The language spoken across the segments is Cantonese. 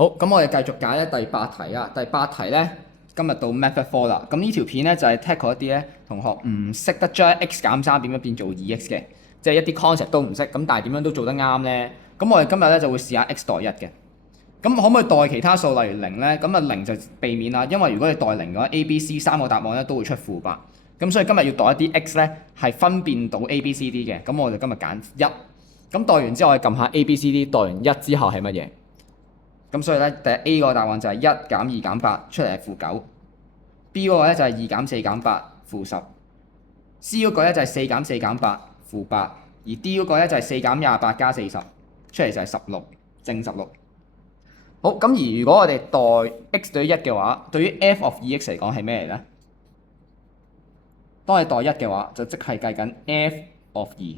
好，咁我哋繼續解咧第八題啊。第八題咧，今日到 Method 4啦。咁呢條片咧就係 tackle 一啲咧同學唔識得將 x 減3點樣變做 2x 嘅，即係一啲 concept 都唔識，咁但係點樣都做得啱咧？咁我哋今日咧就會試下 x 代1嘅。咁可唔可以代其他數，例如0咧？咁啊0就避免啦，因為如果你代0嘅話，A、B、C 三個答案咧都會出負8。咁所以今日要代一啲 x 咧係分辨到 A、B、C、D 嘅。咁我哋今日揀1。咁代完之後，我哋撳下 A、B、C、D， 代完1之後係乜嘢？咁所以咧，第 A 個答案就係1減2減8，出嚟係負9。B 嗰個咧就係2減4減8，負10。C 嗰個咧就係4減4減8，負8。而 D 嗰個咧就係4減28加40，出嚟就係16，正16。好，咁而如果我哋代 x 對於1嘅話，對於 f of 2x 嚟講係咩嚟咧？當你代1嘅話，就即係計緊 f of 2。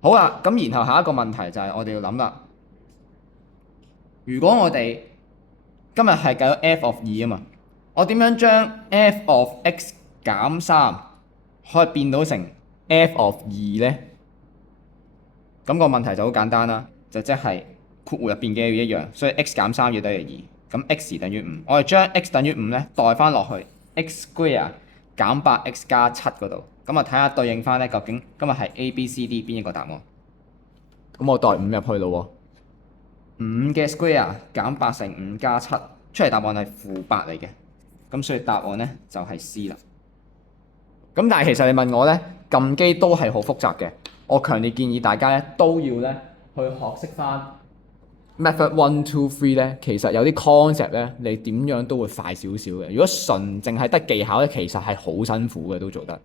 好啦，咁然後下一個問題就係我哋要諗啦。如果我哋今日係計到 f of 2啊嘛，我點樣將 f of x 減3可以變到成 f of 2呢？咁個問題就好簡單啦，就即係括弧入邊嘅要一樣，所以 x 減3要等於2，咁 x 等於5。我哋將 x 等於5咧代翻落去 x square 減8x 加7嗰度，咁啊睇下對應翻咧究竟今日係 A、B、C、D 邊一個答案？咁我代5入去咯喎。5嘅 square 減8乘5加7，出嚟答案係負8嚟嘅，咁所以答案咧就係 C 啦。咁但係其實你問我咧，撳機都係好複雜嘅，我強烈建議大家咧都要咧去學識翻 method 1、2、3咧，其實有啲 concept 咧，你點樣都會快少少嘅。如果純淨係得技巧咧，其實係好辛苦嘅都做得。